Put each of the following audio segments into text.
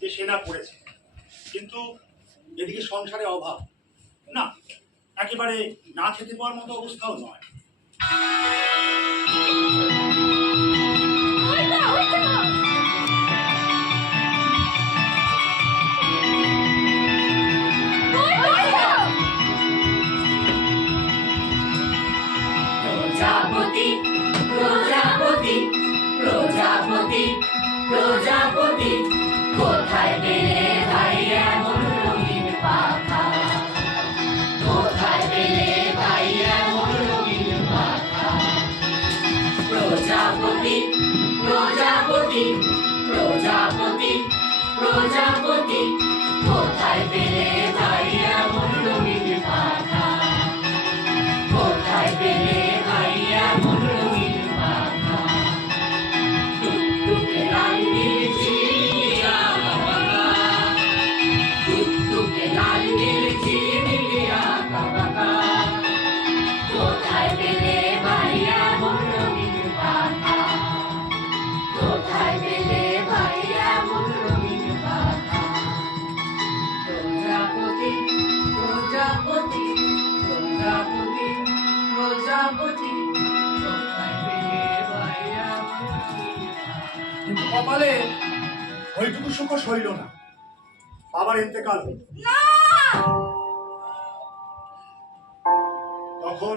যে সেনা পড়েছে, কিন্তু এদিকে সংসারে অভাব, না একেবারে না খেতে পাওয়ার মতো অবস্থাও নয়। প্রজাপতি প্রজাপতি প্রজাপতি প্রজাপতি কোথায় পেলে ভাই এমন রঙিন পাখা, কোথায় পেলে ভাই এমন রঙিন পাখা। প্রজাপতি প্রজাপতি প্রজাপতি প্রজাপতি কোথায় পেলে ভাই এমন রঙিন পাখা, কোথায় পেলে ভাই এমন রঙিন পাখা। টুকটুকে লাল নীল ঝিলিমিলিয়া কাবাকা, টুকটুকে লাল নীল ঝিলিমিলিয়া কাবাকা, কোথায় পেলে ভাই এমন রঙিন পাখা, কোথায় পেলে ভাই এমন রঙিন পাখা। প্রজাপতি প্রজাপতি প্রজাপতি প্রজাপতি কোথায় পেলে ভাই এমন রঙিন পাখা। কিন্তু কপালে ওইটুকু সুখ সইল না, বাবার ইন্তেকাল হল। তখন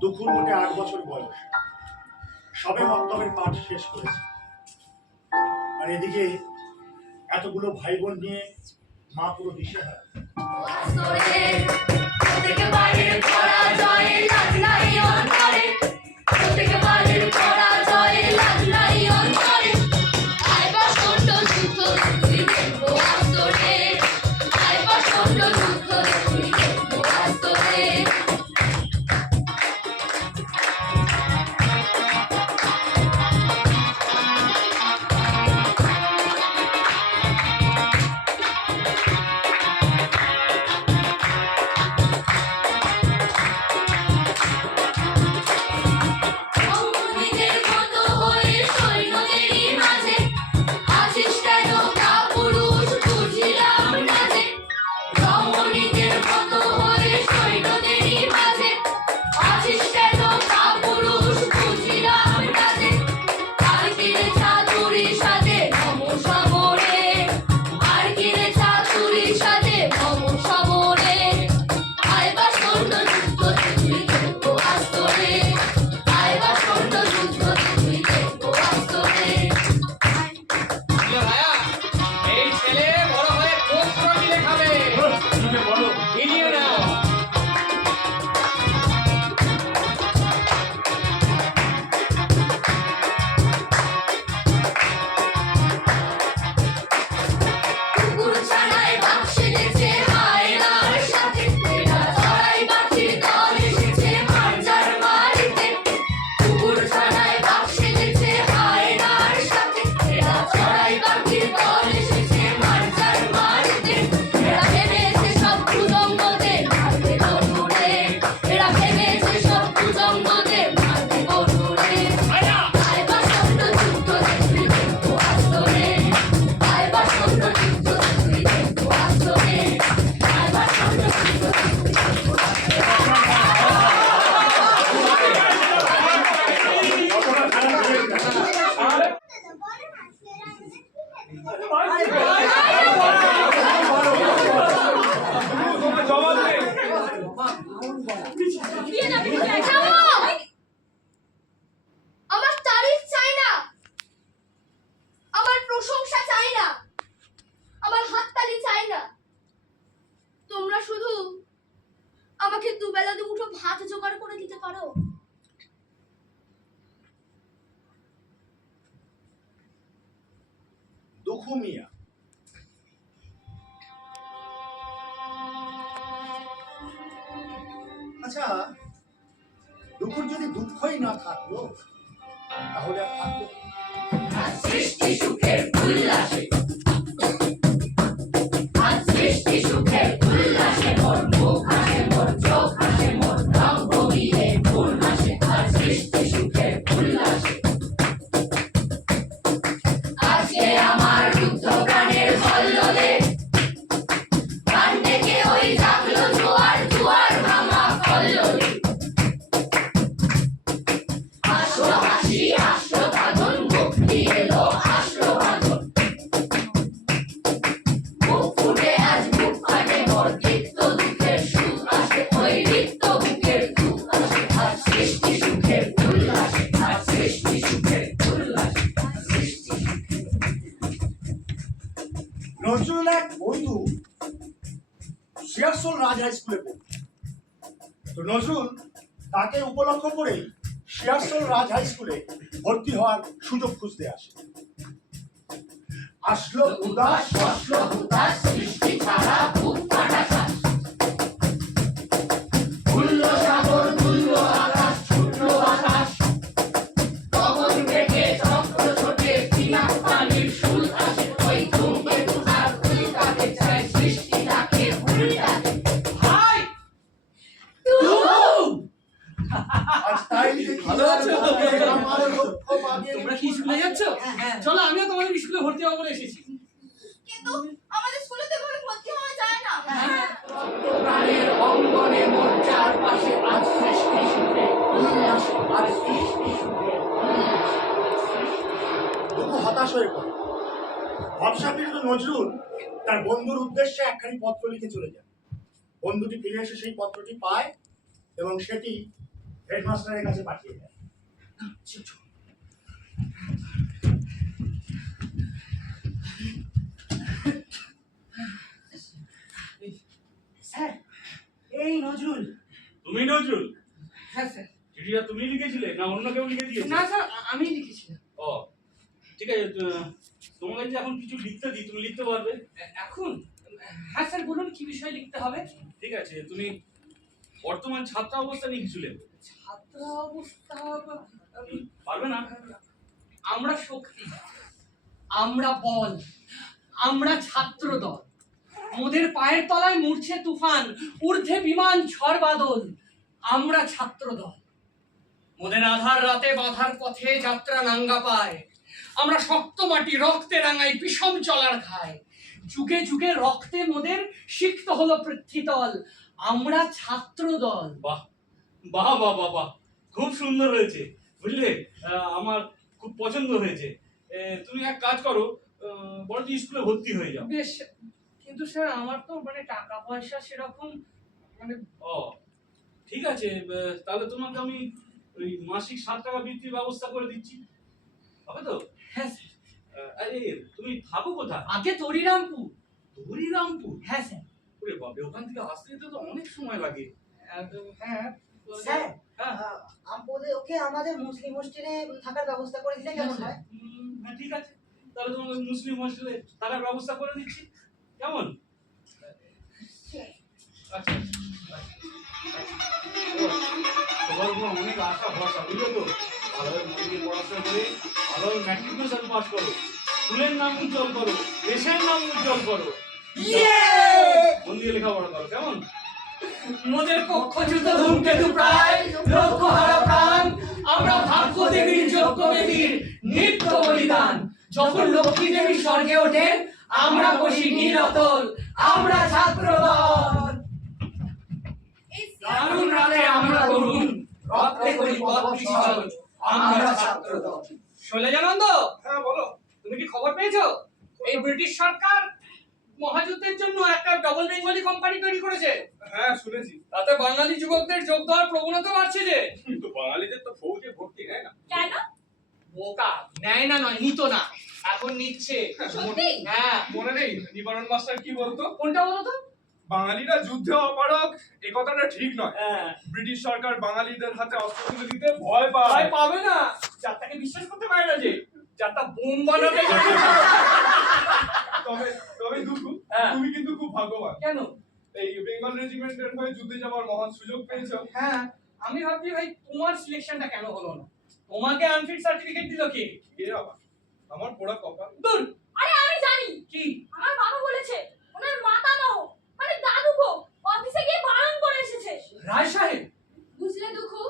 দুঃখুর মোটে 8 বছর বয়স, সবে মক্তবের পাঠ শেষ করেছে। আর এদিকে এতগুলো ভাই বোন নিয়ে মা পুরো দিশেহারা। আমার তারিফ চাই না, আমার প্রশংসা চাই না, আমার হাততালি চাই না। তোমরা শুধু আমাকে দুবেলা দুমুঠো ভাত জোগাড় করে দিতে পারো। দুঃখু মিয়া আচ্ছা, দুঃখুর যদি দুঃখই না থাকলো তাহলে আর থাকলো সৃষ্টি সুখের উল্লাসে, সৃষ্টি সুখের উল্লাসে মোর মুখ হাসে, মোর চোখ হাসে, মোর রং ভঙ্গিতে ফুল হাসে। আর সৃষ্টি সুখের উল্লাসে আজকে আমার রুদ্ধ গানে বৃষ্টি এলো আসলো বাদল বুক ফুটে আজ বুক ফাটে মোর তিক্ত দুঃখের সুখ আসে ওই রিক্ত বুকের দুঃখ আসে আজ সৃষ্টি সুখের উল্লাসে আজ সৃষ্টি সুখের উল্লাসে আজ সৃষ্টি নজরুল এক বন্ধু শিয়ারসোল রাজ হাই স্কুলে পড়ত। তো নজরুল তাকে উপলক্ষ করেই শিয়ারসোল রাজ হাই স্কুলে ভর্তি হওয়ার সুযোগ খুঁজতে আসে। আসলো উদাস আসলো উদাস সৃষ্টি ছাড়া বুক ফাটা শ্বাস উল্ল সাগর তুল্য আকাশ ছুটলো বাতাস গগন বেগে চক্র ছোটে পিনাক পানির সুর আসে ওই ধুমকে তুষার উল্টাতে চায় সৃষ্টি তাকে উল্টাতে ভাই আজ তাই দেখি ভালো আছো? আমার লক্ষ্য পাবিয়ে তোমরা কি স্কুলে যাচ্ছ? চলো আমিও তোমাদের স্কুলে ভর্তি হবো বলে এসেছি। কিন্তু আমাদের স্কুলে তো এভাবে ভর্তি হওয়া যায় না। প্রাণের অঙ্গনে মোর চারপাশে আজ সৃষ্টি সুখে উল্লাস আজ সৃষ্টি সুখে উল্লাস দুঃখ হতাশ হয়ে পড়ে। ভবসাপীড়িত নজরুল তার বন্ধুর উদ্দেশ্যে একখানি পত্র লিখে চলে যায়। বন্ধুটি ফিরে এসে সেই পত্রটি পায় এবং সেটি হেডমাস্টারের কাছে পাঠিয়ে দেয়। স্যার এই নজরুল। তুমি নজরুল? হ্যাঁ স্যার। চিঠিটা তুমি লিখেছিলে না অন্য কেউ লিখে দিয়েছে? না স্যার, আমি লিখেছিলাম। ও ঠিক আছে, তোমাকে যদি এখন কিছু লিখতে দিই তুমি লিখতে পারবে? এখন? হ্যাঁ স্যার, বলুন কি বিষয় লিখতে হবে? ঠিক আছে, তুমি বর্তমান ছাত্র অবস্থা নিয়ে কিছু লিখবে। ছাত্র অবস্থা পারবে না? আমরা শক্তি, আমরা বল, আমরা ছাত্র দল। মোদের পায়ের তলায় মূর্ছে তুফান, ঊর্ধ্বে বিমান ঝড় বাদল। আমরা ছাত্র দল। মোদের আধার রাতে বাধার পথে যাত্রা নাঙ্গা পায়। আমরা শক্ত মাটি রক্তে রাঙাই বিষম চলার খায়। যুগে যুগে রক্তে মোদের সিক্ত হলো পৃথ্বীতল। আমরা ছাত্র দল। বাহ বাহ বাহ বাহ বাহ, খুব সুন্দর হয়েছে, বুঝলে? আমার খুব পছন্দ হয়েছে। তুমি এক কাজ করো, বড় স্কুলে ভর্তি হয়ে যাও। বেশ, কিন্তু স্যার আমার তো মানে টাকা পয়সা সেরকম মানে। ও ঠিক আছে, তাহলে তোমাকে আমি ওই মাসিক 7 টাকা বৃত্তির ব্যবস্থা করে দিচ্ছি, হবে তো? হ্যাঁ স্যার। আরে তুমি থাকো কোথায়? আগে তরিরামপুর। হরিরামপুর? হ্যাঁ স্যার। ওরে বাবা, ওখান থেকে আসতে যেতে তো অনেক সময় লাগে। হ্যাঁ স্যার হ্যাঁ ওকে আমাদের মুসলিম হোস্টেলে থাকার ব্যবস্থা করে দিলে কেমন হয়? হ্যাঁ ঠিক আছে, তাহলে তোমাকে মুসলিম হোস্টেলে থাকার ব্যবস্থা করে দিচ্ছি, কেমন? আচ্ছা তোমার উপর অনেক আশা ভরসা, বুঝলো তো? ভালোভাবে মন দিয়ে পড়াশোনা করে ভালোভাবে ম্যাট্রিকুলেশন পাস করো, স্কুলের নাম উজ্জ্বল করো, দেশের নাম উজ্জ্বল করো, মন দিয়ে লেখাপড়া করো, কেমন? মোদের কক্ষচ্যুত ধূমকেতু প্রায়, লক্ষ্য হারা প্রাণ। আমরা ভাগ্য দেবীর যোগ্য বেদীর নিত্য বলিদান। যখন লক্ষ্মী দেবী স্বর্গে ওঠেন, আমরা বসি নীলতল। আমরা ছাত্র দল। এই দারুণ রাতে আমরা তরুণ, রক্তে করি পথ পিছল। আমরা ছাত্র দল। শৈলজানন্দ, হ্যাঁ বলো। তুমি কি খবর পেয়েছো? এই ব্রিটিশ সরকার মহাযুদ্ধের জন্য একটা ডবল বেঙ্গলি কোম্পানি তৈরি করেছে। হ্যাঁ শুনেছি, তাতে বাঙালি যুবকদের যোগ দেওয়ার প্রবণতা বাড়ছে যে। কিন্তু বাঙালিদের তো ফৌজে ভর্তি নেয় না। কেন? বোকা, নেয় না নয়, নিত না, এখন নিচ্ছে। সত্যি? হ্যাঁ। মনে নেই নিবারণ মাস্টার কি বলতো? কোনটা বলো তো? বাঙালিরা যুদ্ধে অপারগ, এই কথাটা ঠিক নয়। হ্যাঁ। ব্রিটিশ সরকার বাঙালিদের হাতে অস্ত্র তুলে দিতে ভয় ভয় পায়। পাবে না, যাত্রাকে বিশ্বাস করতে পারে না যে যাত্রা বোম বানাতে জানে। তবে তবে দুঃখু, হ্যাঁ। তুমি কিন্তু খুব ভাগ্যবান। কেন? এই বেঙ্গল রেজিমেন্টের হয়ে যুদ্ধে যাওয়ার মহান সুযোগ পেয়েছো। হ্যাঁ, আমি ভাবছি ভাই তোমার সিলেকশনটা কেন হলো না? তোমাকে আনফিট সার্টিফিকেট দিল কে? কে আবার? আমার পোড়া কপাল। দূর। আরে আমি জানি, কি? আমার বাবা বলেছে ওনার মাতামহ মানে দাদু গো অফিসে গিয়ে বারণ করে এসেছে। রায় সাহেব। বুঝলে দুঃখু,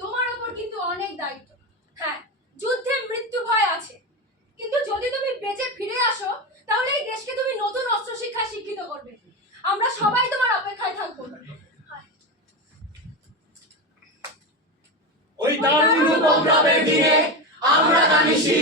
তোমার উপর কিন্তু অনেক দায়িত্ব। হ্যাঁ, যুদ্ধে মৃত্যু ভয় আছে, কিন্তু যদি তুমি বেঁচে ফিরে আসো তাহলে এই দেশকে তুমি নতুন অস্ত্র শিক্ষায় শিক্ষিত করবে। আমরা সবাই তোমার অপেক্ষায় থাকবো। ওই দারুণ উপদ্রবের দিনে আমরা জানিসি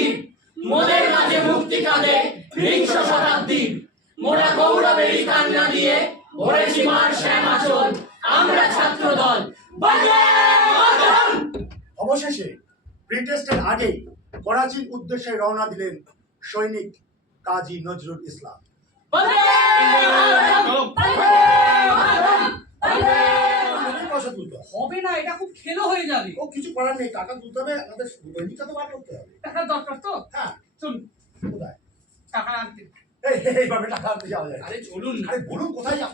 প্রিটেস্টের আগেই করাচির উদ্দেশ্যে রওনা দিলেন সৈনিক কাজী নজরুল ইসলাম। পয়সা তুলতে হবে। হবে না, এটা খুব খেলো হয়ে যাবে। ও কিছু করার নেই, টাকা তুলতে হবে, আমাদের দৈনিকটা তো বার করতে হবে। টাকার দরকার তো। হ্যাঁ, চলুন কোথায়? টাকা আনতে। এইভাবে টাকা আনতে যাওয়া যায় না। আরে চলুন না, আরে বলুন কোথায় যাও?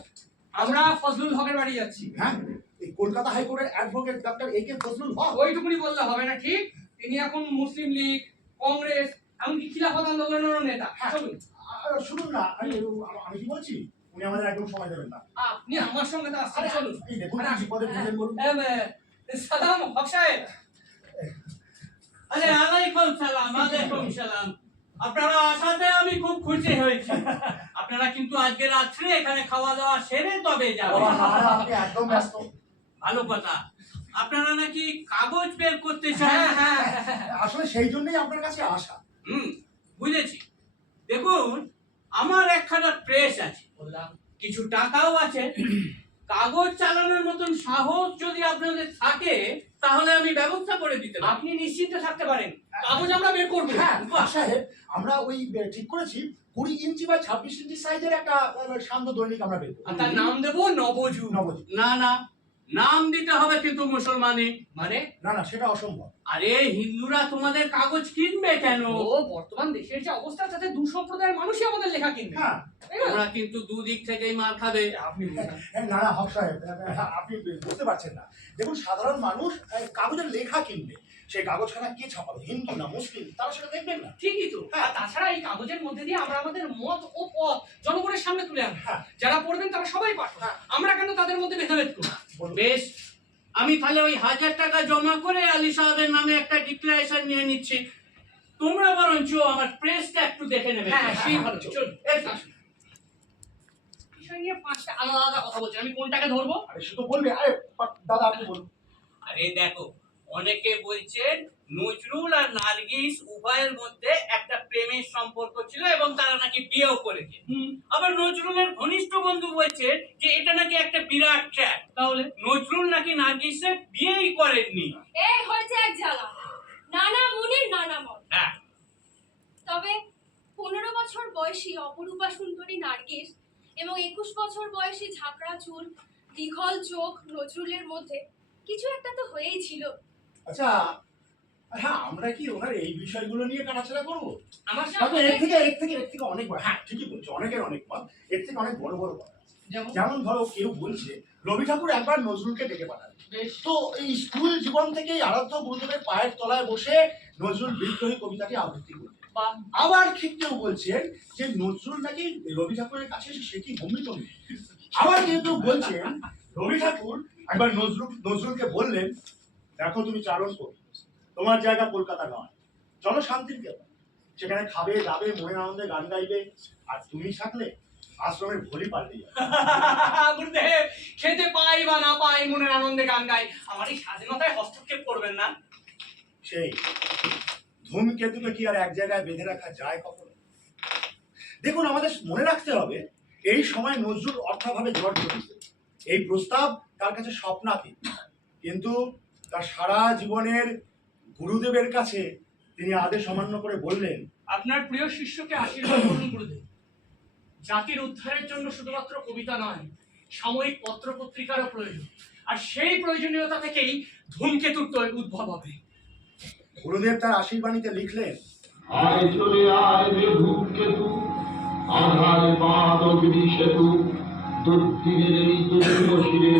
আমরা ফজলুল হকের বাড়ি যাচ্ছি। হ্যাঁ, এই কলকাতা হাইকোর্টের অ্যাডভোকেট ডক্টর এ কে ফজলুল হক। ওইটুকুনি বললে হবে না, ঠিক? তিনি এখন মুসলিম লীগ, কংগ্রেস, এমনকি খিলাফত আন্দোলনেরও নেতা। হ্যাঁ। চলুন। শুনুন না, আমি কি বলছি, উনি আমাদের একদম সময় দেবেন না। আপনি আমার সঙ্গে তো আসছেন, চলুন। এই দেখুন কি বিপদে পড়লেন বলুন। সালাম হক সাহেব। আরে আলাইকুম সালাম, আলাইকুম সালাম। আপনারা আসাতে আমি খুব খুশি হয়েছি। আপনারা কিন্তু আজকে রাত্রে এখানে খাওয়া দাওয়া সেরে তবে বাবা, যাবেন। না, না, আপনি একদম ব্যস্ত। ভালো কথা। আপনারা নাকি কাগজ বের করতে চান? হ্যাঁ হ্যাঁ আসলে সেই জন্যই আপনার কাছে আসা। বুঝেছি। দেখুন, আমার একখানা প্রেস আছে, বললাম। কিছু টাকাও আছে। কাগজ চালানোর মতন সাহস যদি আপনাদের থাকে তাহলে আমি ব্যবস্থা করে দিতে পারি। আপনি নিশ্চিন্তে থাকতে পারেন, কাগজ আমরা বের করবো। হ্যাঁ সাহেব, আমরা ওই ঠিক করেছি 20 ইঞ্চি বা 26 ইঞ্চি সাইজের একটা শান্ত দৈনিক আমরা বের আর তার নাম দেবো নবযুগ। নবযুগ। না না, নাম দিতে হবে কিন্তু মুসলমানে। মানে? না না, সেটা অসম্ভব। আরে হিন্দুরা তোমাদের কাগজ কিনবে কেন? ও বর্তমান দেশের যে অবস্থা, তাতে দু সম্প্রদায়ের মানুষই আমাদের লেখা কিনবে। হ্যাঁ, তাই না? তোমরা কিন্তু দুদিক থেকেই মার খাবে। আপনি বলুন। না না হক সাহেব, আপনি বুঝতে পারছেন না। দেখুন, সাধারণ মানুষ কাগজের লেখা কিনবে, সেই কাগজখানা কে ছাপালো, হিন্দু না মুসলিম, তারা সেটা দেখবেন না। ঠিকই তো। আর তাছাড়া এই কাগজের মধ্যে দিয়ে আমরা আমাদের মত ও পথ জনগণের সামনে তুলে আনবো। হ্যাঁ। যারা পড়বেন তারা সবাই পাঠক। হ্যাঁ। আমরা কেন তাদের মধ্যে ভেদাভেদ করব? বলুন। বেশ, আমি তাহলে ওই 1000 টাকা জমা করে আলী সাহেবের নামে একটা ডিক্লারেশন নিয়ে নিচ্ছি। তোমরা বরঞ্চ আমার প্রেসটা একটু দেখে নেবে। হ্যাঁ সেই ভালো। চল এসো। বিষয় নিয়ে 5টা আলাদা আলাদা কথা বলছি, আমি কোনটাকে ধরবো? আরে সে তো বলবে। আরে দাদা, আপনি বলুন। আরে দেখো, অনেকে বলছেন নজরুল আর নার্গিস উভয়ের মধ্যে একটা প্রেমের সম্পর্ক ছিল এবং তারা নাকি বিয়েও করেছে। আবার নজরুলের ঘনিষ্ঠ বন্ধু বলছেন যে এটা নাকি একটা বিরাট ট্র্যাপ। তাহলে নজরুল নাকি নার্গিসের বিয়েই করেননি। এই হয়েছে এক জ্বালা, নানা মুনির নানা মত। হ্যাঁ, তবে 15 বছর বয়সী অপরূপা সুন্দরী নার্গিস এবং 21 বছর বয়সী ঝাঁকড়া চুল, দীঘল চোখ নজরুলের মধ্যে কিছু একটা তো হয়েই ছিল। আচ্ছা, হ্যাঁ, আমরা কি ওনার এই বিষয়গুলো নিয়ে কাটাছেড়া করবো? আমার তবে এর থেকে অনেক বড়, হ্যাঁ ঠিকই বলছো, অনেকের অনেক মত, এর থেকে অনেক বড় বড় কথা আছে। যেমন যেমন ধরো, কেউ বলছে রবি ঠাকুর একবার নজরুলকে ডেকে পাঠান। বেশ। তো এই স্কুল জীবন থেকেই আরাধ্য গুরুদেবের পায়ের তলায় বসে নজরুল বিদ্রোহী কবিতাটি আবৃত্তি করতেন। বাহ। আবার ঠিক কেউ বলছেন যে নজরুল নাকি রবি ঠাকুরের কাছে এসে সে কি অমৃত নেই। আবার কেউ কেউ বলছেন রবি ঠাকুর একবার নজরুলকে বললেন, দেখো তুমি চারণ কবি, তোমার জায়গা কলকাতা নয়, চলো শান্তির কেউ, সেখানে খাবে যাবে মনের আনন্দে গান গাইবে, আর তুমি থাকলে আশ্রমের ভলি পাল্টে যাবে। গুরুদেব, খেতে পাই বা না পাই মনের আনন্দে গান গাই, আমার এই স্বাধীনতায় হস্তক্ষেপ করবেন না। সেই ধূমকেতুকে কি আর এক জায়গায় বেঁধে রাখা যায় কখনো? দেখুন, আমাদের মনে রাখতে হবে, এই সময় নজরুল অর্থাভাবে জর্জরিত। এই প্রস্তাব তার কাছে স্বপ্নাতীত, কিন্তু তার সারা জীবনের গুরুদেবের কাছে তিনি আদেশ অমান্য করে বললেন, আপনার প্রিয় শিষ্যকে আশীর্বাদ করুন গুরুদেব। জাতির উদ্ধারের জন্য শুধুমাত্র কবিতা নয়, সাময়িক পত্র পত্রিকারও প্রয়োজন, আর সেই প্রয়োজনীয়তা থেকেই ধূমকেতুর উদ্ভব হবে। গুরুদেব তার আশীর্বাণীতে লিখলেন, আয় চলে আয় রে ধূমকেতু, আধারে বাঁধ অগ্নি সেতু, দুর্দিনের এই দুর্দিন শিরে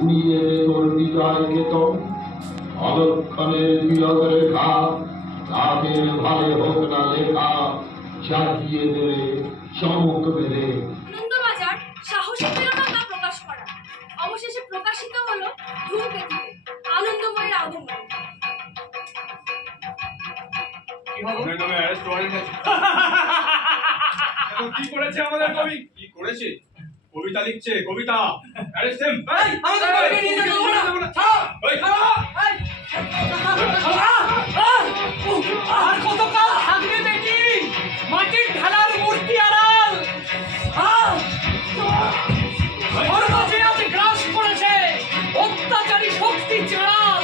উড়িয়ে দে তোর বিজয় কেতন, অলক্ষণের বিরগ রেখা, রাতের ভালে হোক না লেখা, জাগিয়ে দেবে চমক বেড়ে। আনন্দবাজার সাহসী প্রেরণা প্রকাশ করা, অবশেষে প্রকাশিত হলো ধূমকেতুতে আনন্দময়ের আগমন। কি হলো? আপনার নামে অ্যারেস্ট ওয়ারেন্ট আছে। এখন কি করেছে আমাদের কবি? কি করেছে? কবিতা লিখছে, কবিতা। Arrest him. এই, আমাদের কবিকে নিয়ে যেতে দেবো না। ওই খাড়া! আর কতকাল থাকবে দেখি মাটির ঢালার মূর্তি আড়াল। ধর্ম যে আজ গ্রাস করেছে অত্যাচারী শক্তি চাড়াল।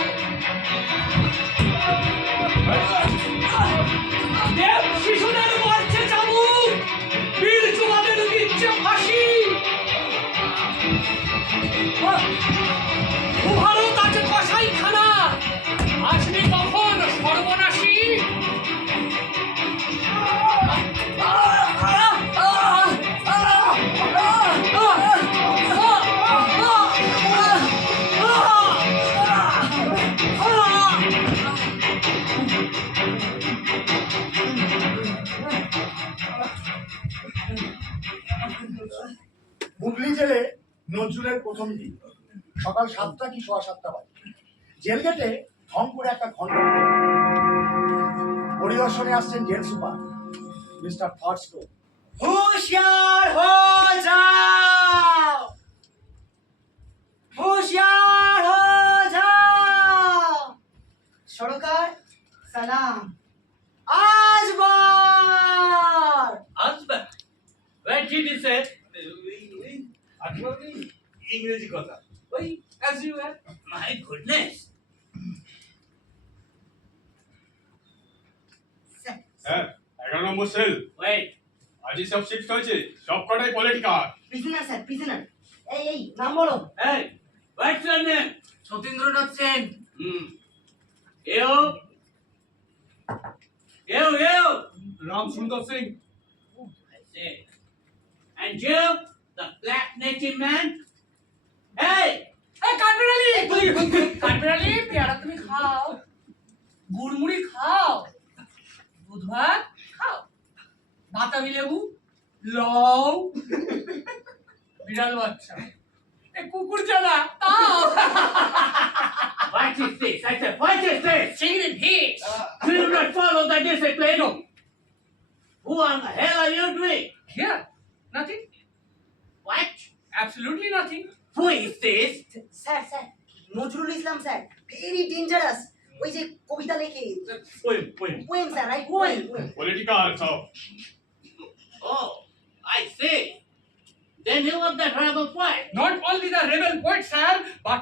নজরুলের প্রথম দিন সকাল 7টা কি 7:15 বাজে জেল গেটে ঢং করে একটা ঘন্টা পরিদর্শনে আসছেন জেল সুপার মিস্টার ফার্স্টো। হুঁশিয়ার হয়ে যাও, হুঁশিয়ার হয়ে যাও। সরকার সালাম। Azbar Husband, where did you say? ইংরেজি কথা ওই as you are My goodness. হ্যাঁ 11 নম্বর সেল Wait, আজই সব শিফট হয়েছে সব কটাই পলিটিক্যাল প্রিজনার স্যার, প্রিজনার। এই নাম বলো। hey, what's your name? Satindranath Sen. You? You? Ram সুন্দর Singh I say. And you, the black native man? Hey! এই কাঠবেড়ালি পেয়ারা তুমি খাও, গুড়মুড়ি খাও, দুধ ভাত খাও, বাতাবি লেবু লও, বিড়াল বাচ্চা এ কুকুর জানা তাও, What is this? I said, what is this? চিংড়ি ভিট। You do not follow the discipline. Who in the hell are you doing? Here, nothing, What? absolutely nothing. Who is this? Sir sir Nazrul Islam sir, very dangerous. ওই যে কবিতা লেখে, poem sir, right? Poem. Political সব Oh, I see. Then you are the rebel poet. Not only the rebel poet, sir, but